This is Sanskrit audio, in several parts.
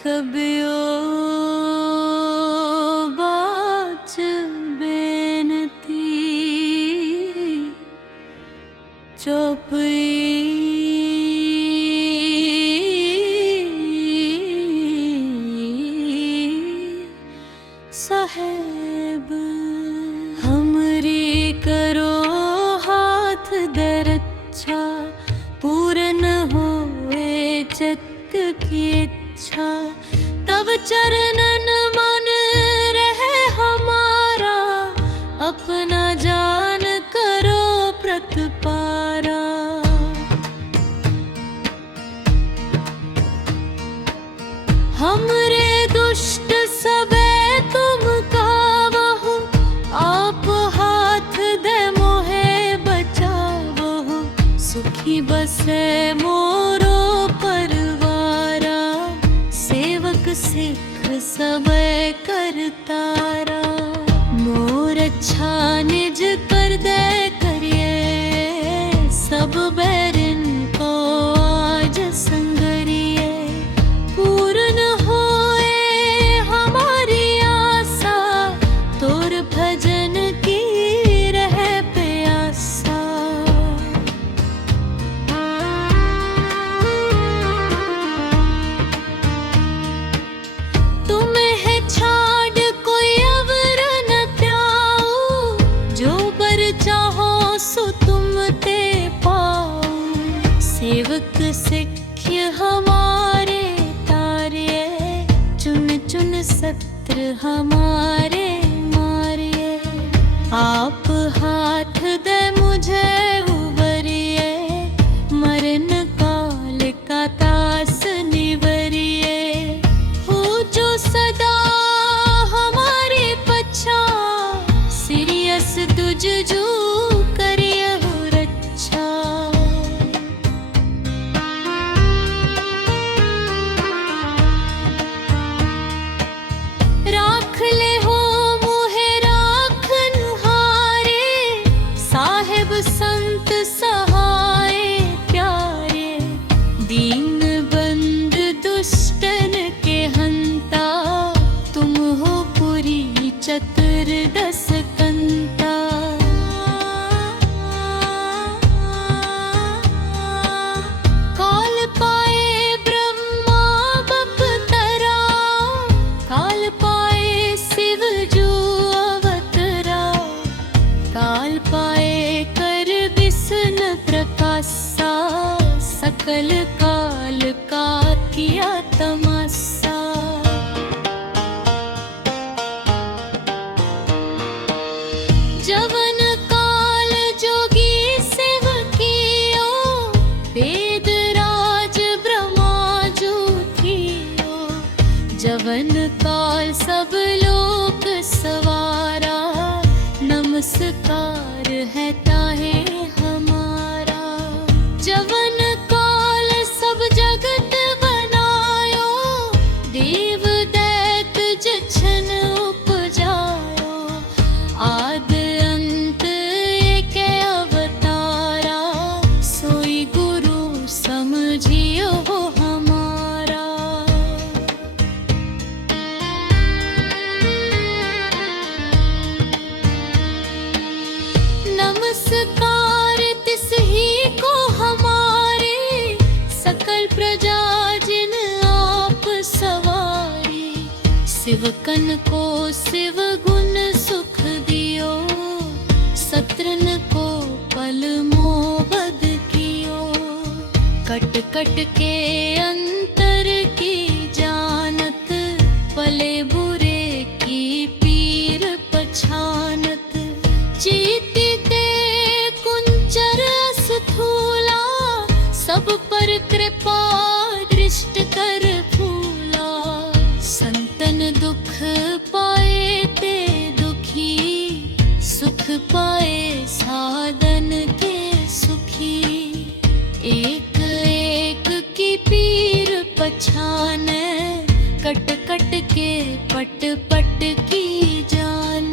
कभी ओ día. सेवकन को शिव गुण सुख दियो सत्रन को पल मोबद कियो कट कट के अंदर एक एक की पीर पछान कट कट के पट पट की जान।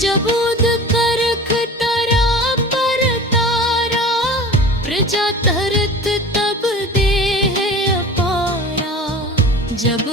जबूद करख तारा पर तारा प्रजा तरत तब दे है अपारा। जब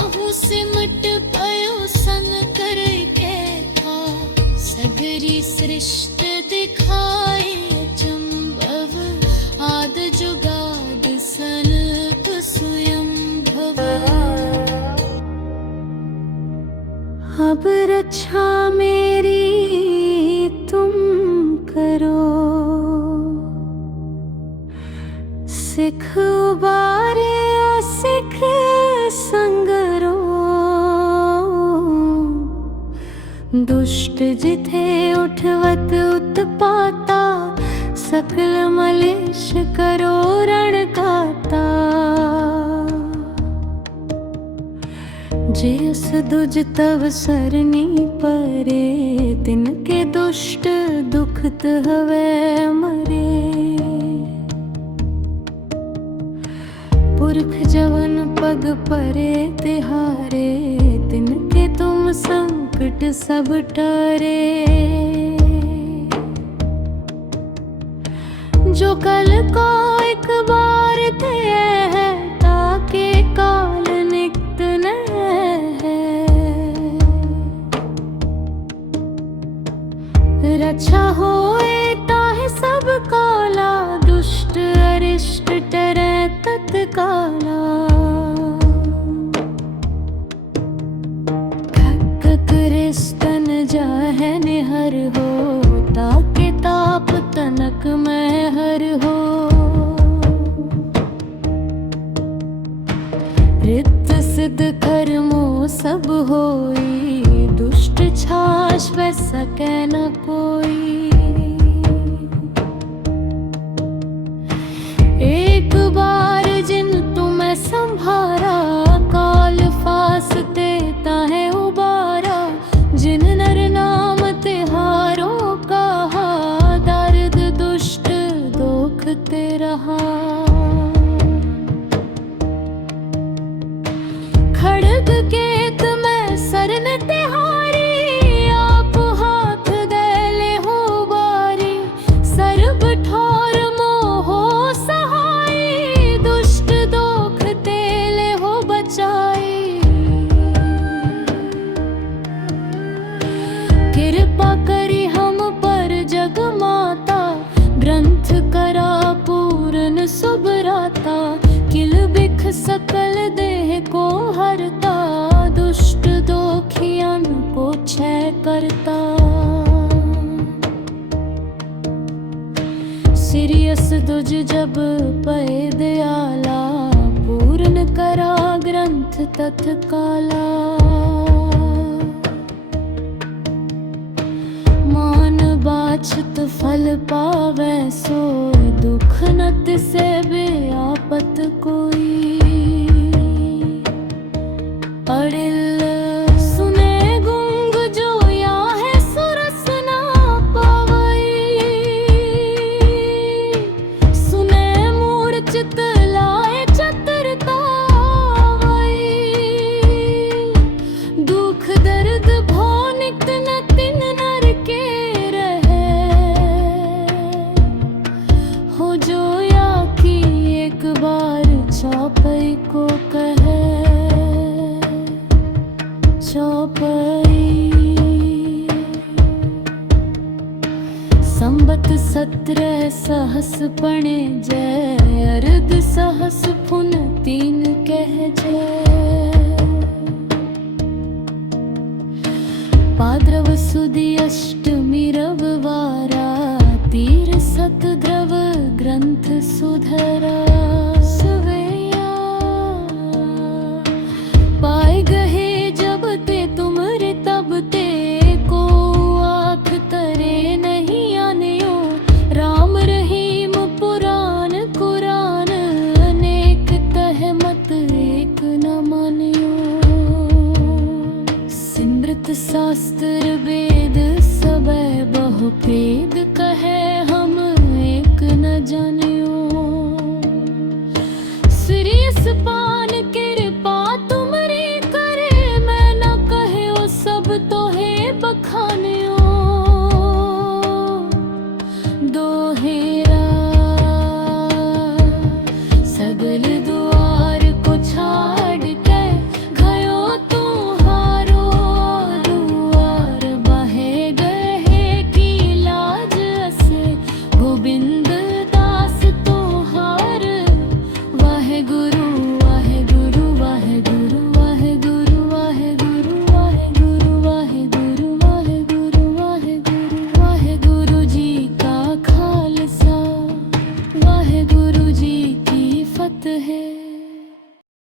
बाहों से मट पयो सन कर के था सगरी सृष्ट दिखाए चंबव आद जुगाद सल्प स्वयं भव अब रक्षा मेरी तुम करो सिख बारे दुष्ट जिथे उठवत उत्पाता सकल मलेश करो रणकाता जेस दुज तव सरनी परे तिन के दुष्ट दुखत हवे मरे। पुरख जवन पग परे तिहारे तिन के तु स ਪ੍ਰਗਟ ਸਭ ਟਰੇ ਜੋ ਕਲ ਕੋ ਇੱਕ ਤੁਝ ਜਬ ਪਏ ਦਿਆਲਾ, ਪੂਰਨ ਕਰਾ ਗ੍ਰੰਥ ਤਤ ਕਾਲਾ। ਮਨ ਬਾਛਤ ਫਲ ਪਾਵੇ ਸੋ ਦੁਖ ਨਤ ਸੇ ਬੇ ਆਪਤ ਕੋਈ। जय अर्ध सहस फुन तीन कह जय। पाद्रव सुदि अरुद सहसुन तीर सत द्रव ग्रन्थ सुधरा। se passe